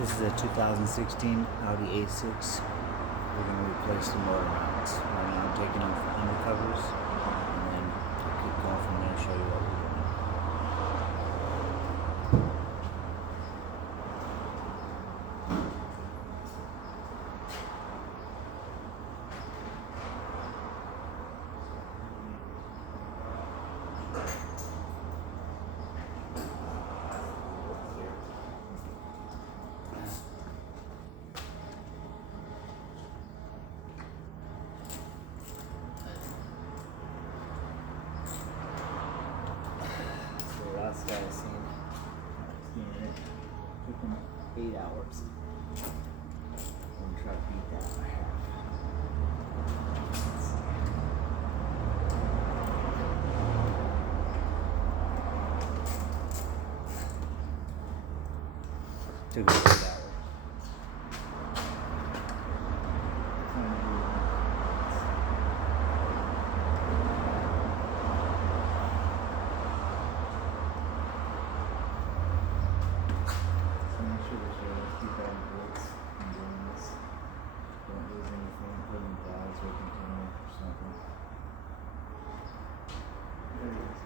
This is a 2016 Audi A6. We're going to replace the motor mounts. Right now I'm taking them for undercovers, and then I'll keep going from there and show you what we're doing. Last guy I seen it took him 8 hours. I'm gonna try to beat that by half. Took him 8 hours. Don't lose anything, put in bags or container or something. There it is.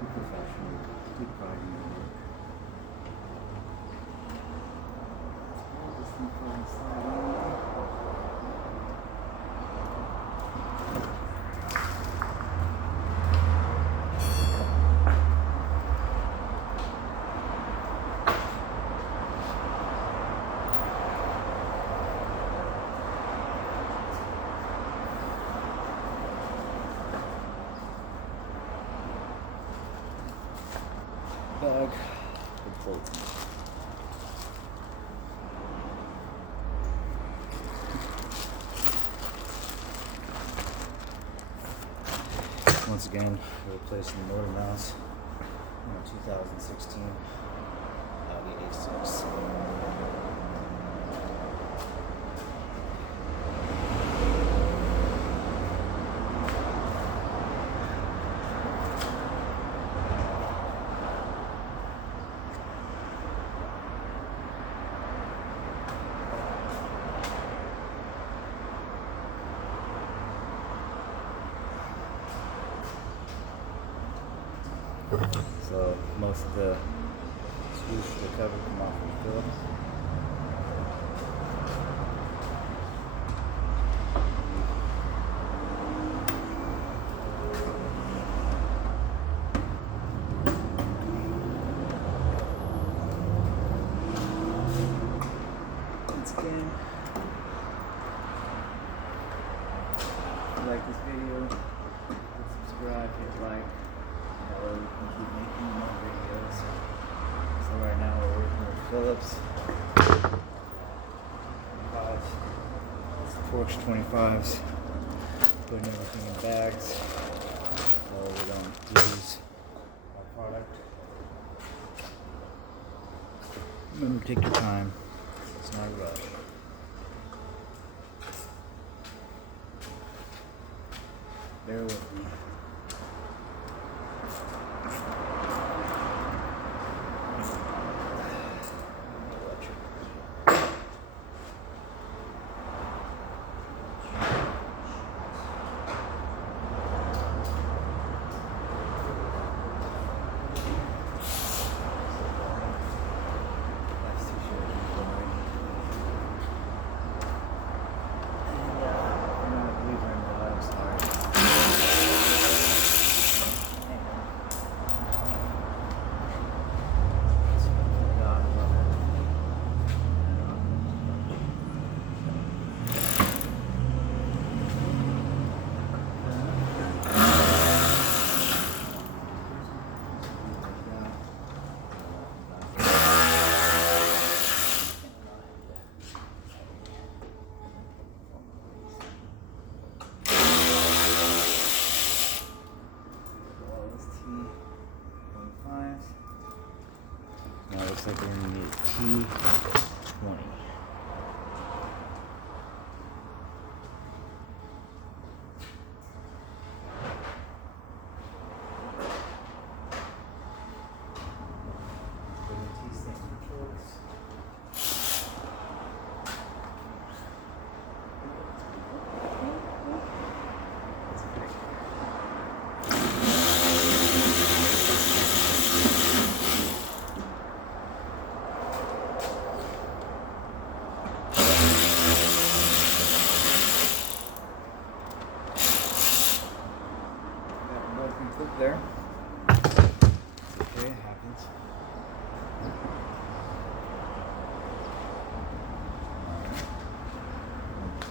Be professional. Take pride in your work. This thing falling slide on. Bag, good bolts. Once again, we're replacing the motor mounts in a 2016 Audi A6. So most of the screws for the cover come off the Phillips. Once again, if you like this video, hit subscribe, hit like. That way we can keep making more videos. So right now we're working with Phillips 25s. It's the Torx 25s. Putting everything in bags so we don't lose our product. Remember, take your time. It's not a rush. Bear with me. Now it looks like we're going to need a T20.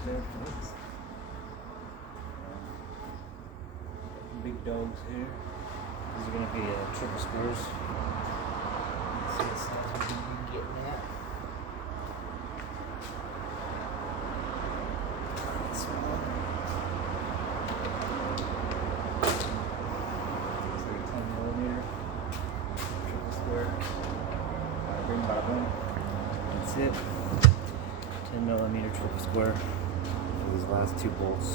There, folks. Big dogs here. These are going to be triple squares. Let's see the size we're going to be getting at. This one. Looks like a 10mm triple square. Bada bing, bada boom. That's it. 10mm triple square for these last two bolts.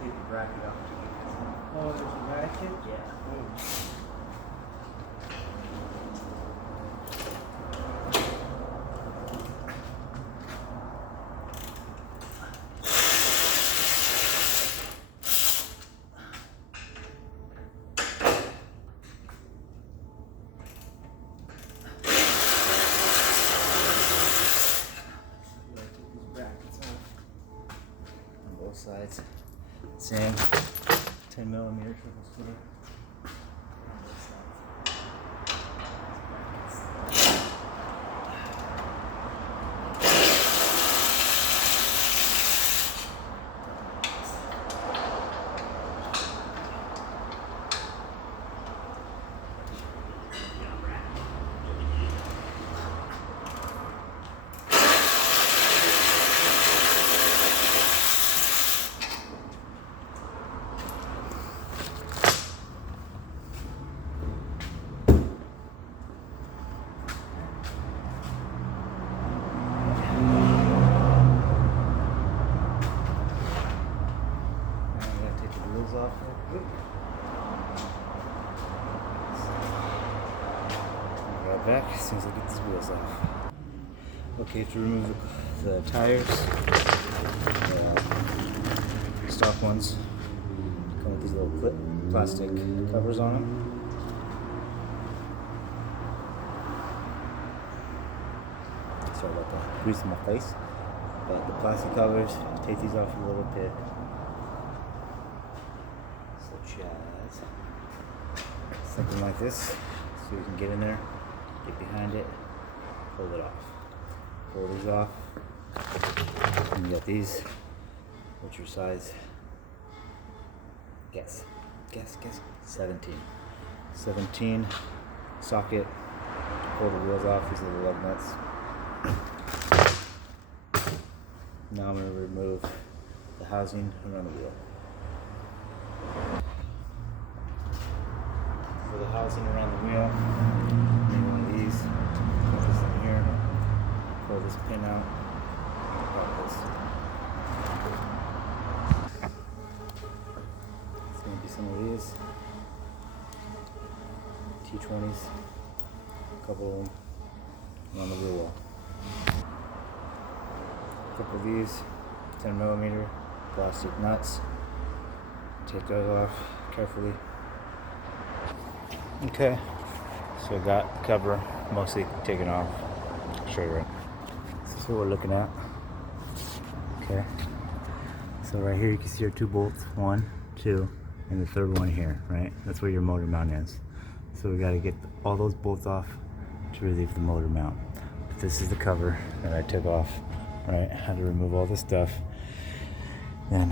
Take the bracket off to get this one. Oh, there's a ratchet? Yeah. Oh. Both sides. Same 10mm triple square. Off real quick. I'll be right back as soon as I get these wheels off. Okay, to remove the tires, stock ones come with these little plastic covers on them. Sorry about the grease in my face. But the plastic covers, take these off a little bit. Something like this, so you can get in there, get behind it, pull it off. Pull these off, and you got these. What's your size? Guess. 17. 17 socket. Pull the wheels off. These are the lug nuts. Now I'm going to remove the housing around the wheel. For the housing around the wheel, this pin out. Pop this. It's gonna be some of these T20s, a couple of them on the rear wall. A couple of these 10mm plastic nuts. Take those off carefully. Okay, so I got the cover mostly taken off. Show you right. This is what we're looking at. Okay, so right here you can see our 2 bolts, 1, 2, and the third one here, right? That's where your motor mount is. So we got to get all those bolts off to relieve the motor mount. But this is the cover that I took off, right? I had to remove all this stuff. Then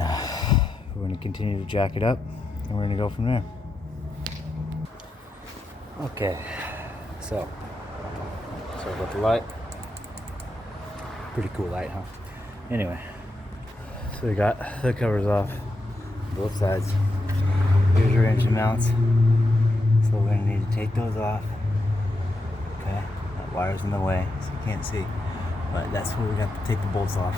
we're going to continue to jack it up, and we're going to go from there. Okay, so about the light. Pretty cool light, huh? Anyway, so we got the covers off, both sides. Here's your engine mounts. So we're gonna need to take those off. Okay, that wire's in the way, so you can't see. But that's where we got to take the bolts off.